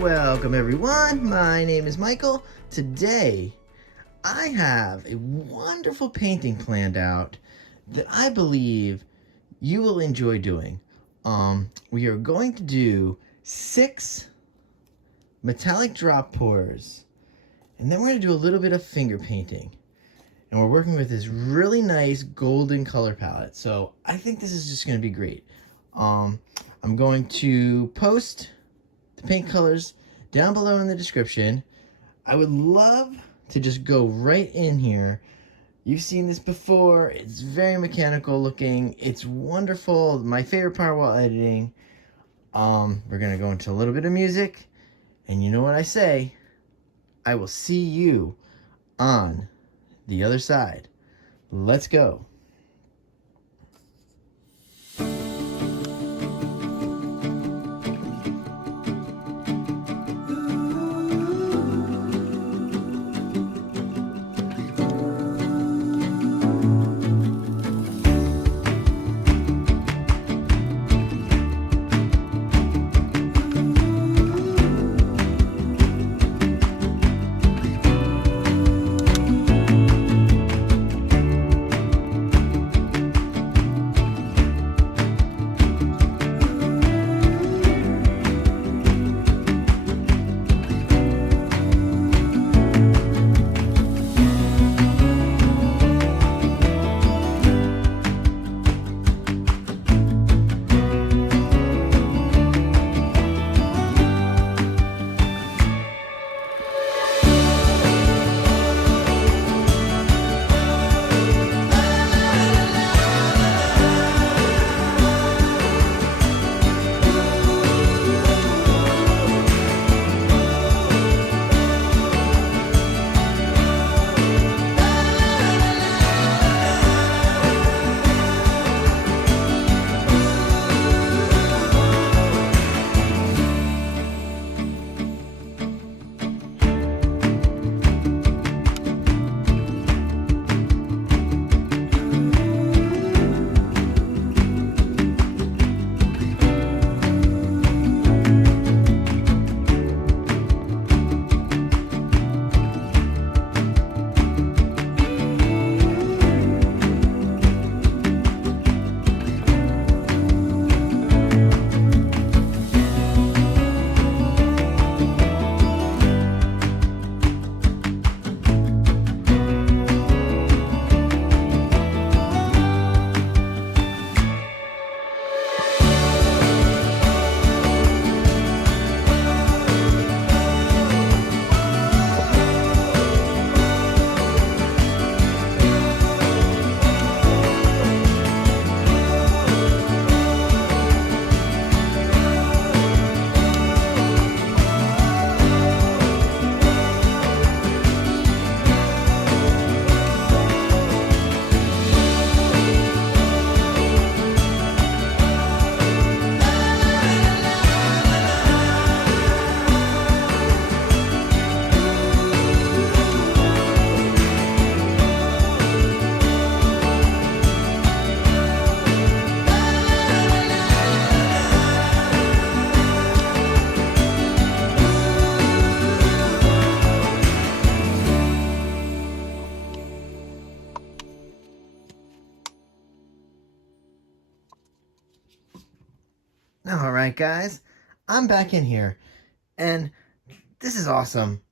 Welcome everyone, my name is Michael. Today, I have a wonderful painting planned out that I believe you will enjoy doing. We are going to do 6 metallic drop pours, and then we're going to do a little bit of finger painting. And we're working with this really nice golden color palette, so I think this is just going to be great. I'm going to post the paint colors down below in the description. I would love to just go right in here. You've seen this before. It's very mechanical looking. It's wonderful. My favorite part while editing. We're gonna go into a little bit of music, and you know what I say, I will see you on the other side. Let's go. All right, guys, I'm back in here, and this is awesome.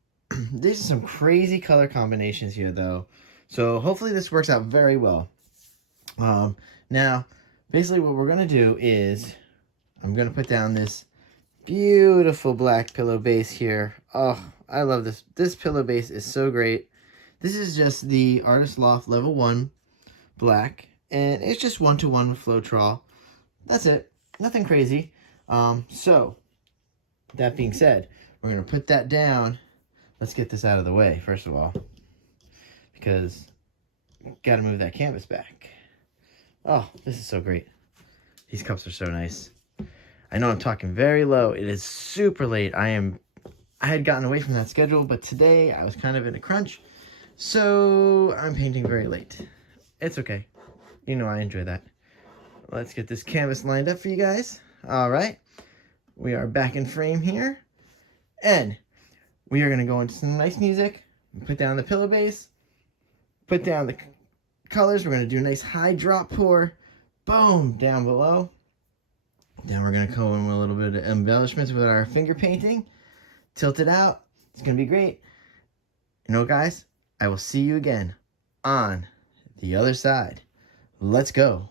These are some crazy color combinations here, though, so hopefully this works out very well. Now, basically what we're going to do is I'm going to put down this beautiful black pillow base here. Oh, I love this. This pillow base is so great. This is just the Artist Loft Level 1 black, and it's just 1-to-1 with Floetrol. That's it. Nothing crazy. So, that being said, we're going to put that down. Let's get this out of the way, first of all, because got to move that canvas back. Oh, this is so great. These cups are so nice. I know I'm talking very low. It is super late. I had gotten away from that schedule, but today I was kind of in a crunch, so I'm painting very late. It's okay. You know I enjoy that. Let's get this canvas lined up for you guys. All right. We are back in frame here. And we are going to go into some nice music, put down the pillow base, put down the colors. We're going to do a nice high drop pour, boom, down below. Then we're going to go in with a little bit of embellishments with our finger painting, tilt it out. It's going to be great. You know, guys, I will see you again on the other side. Let's go.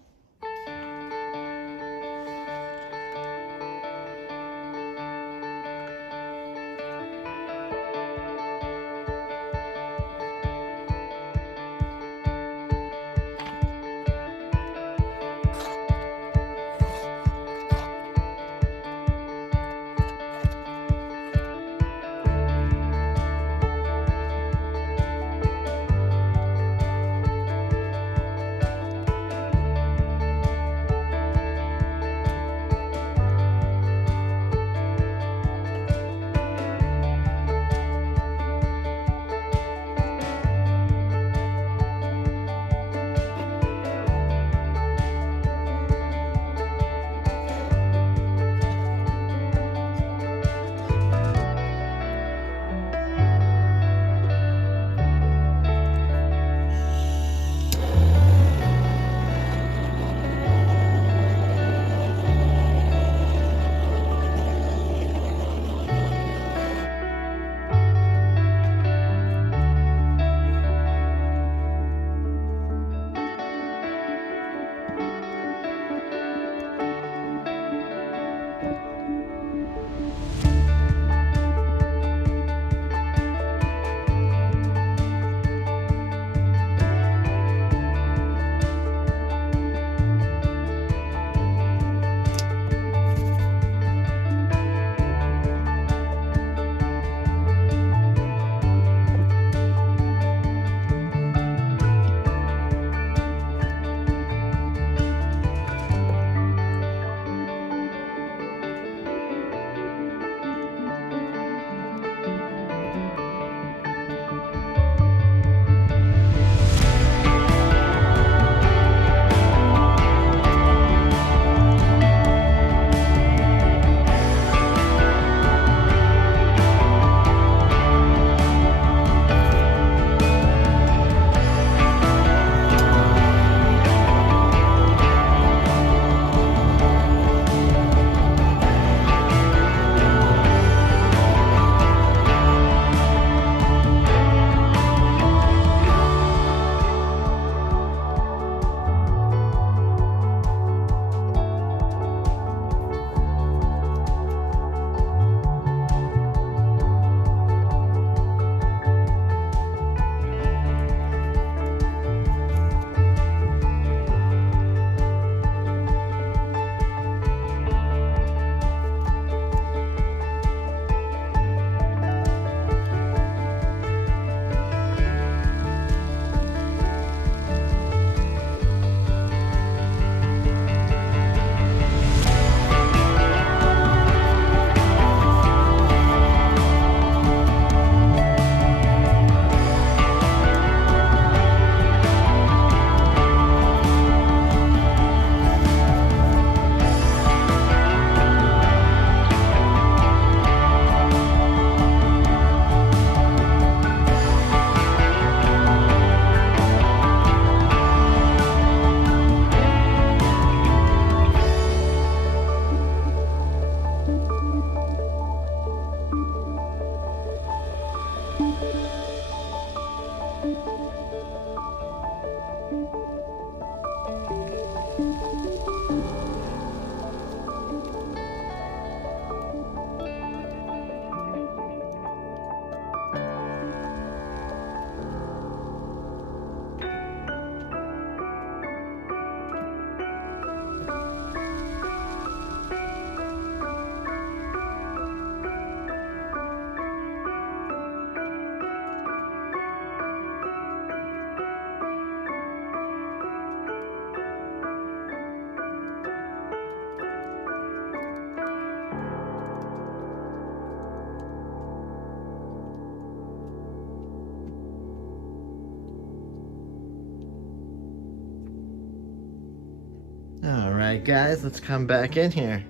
All right, guys, let's come back in here.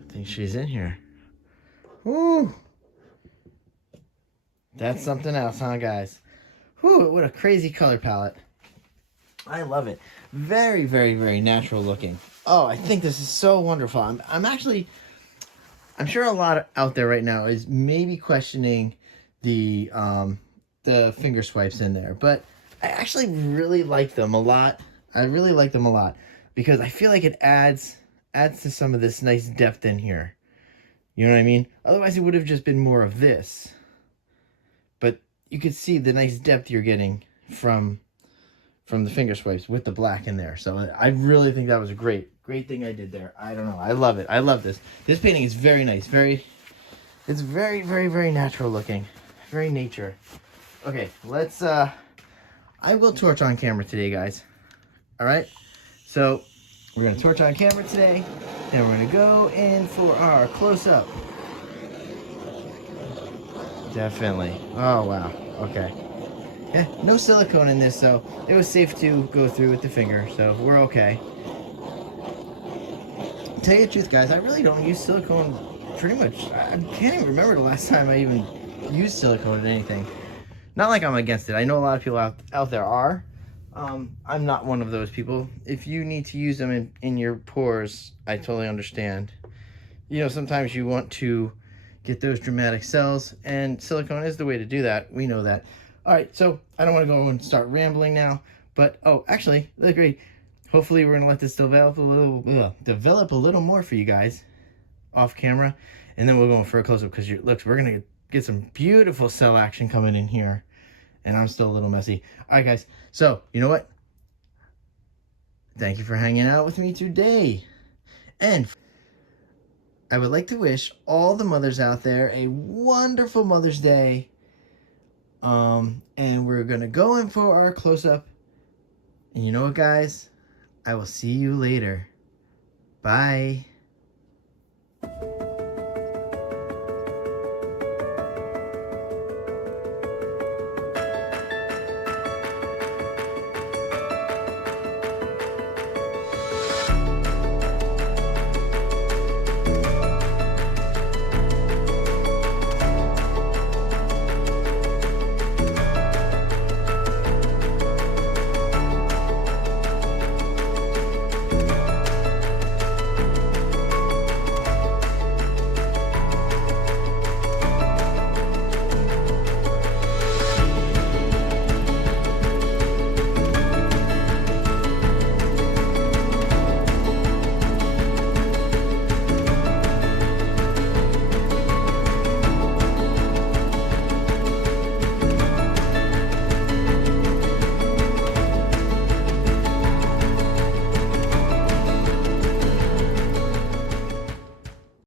I think she's in here. Woo! That's something else, huh, guys? Whew, what a crazy color palette. I love it. Very, very, very natural looking. Oh, I think this is so wonderful. I'm sure a lot out there right now is maybe questioning the finger swipes in there, but I actually really like them a lot. I really like them a lot because I feel like it adds to some of this nice depth in here. You know what I mean? Otherwise, it would have just been more of this. But you could see the nice depth you're getting from the finger swipes with the black in there. So I really think that was a great thing I did there. I don't know. I love it. I love this. This painting is very nice. It's very, very, very natural looking. Very nature. Okay, let's, I will torch on camera today, guys. All right? So we're going to torch on camera today, and we're going to go in for our close-up. Definitely. Oh, wow. Okay. Yeah, no silicone in this, so it was safe to go through with the finger, so we're okay. Tell you the truth, guys, I really don't use silicone pretty much. I can't even remember the last time I even used silicone in anything. Not like I'm against it. I know a lot of people out there are. I'm not one of those people. If you need to use them in your pores, I totally understand. You know, sometimes you want to get those dramatic cells, and silicone is the way to do that. We know that. All right, so I don't want to go and start rambling now, but oh, actually, look great. Hopefully, we're gonna let this develop a little more for you guys off camera, and then we're going for a close up because we're gonna get some beautiful cell action coming in here, and I'm still a little messy. All right, guys. So you know what? Thank you for hanging out with me today, and I would like to wish all the mothers out there a wonderful Mother's Day. And we're gonna go in for our close-up. And you know what, guys? I will see you later. Bye.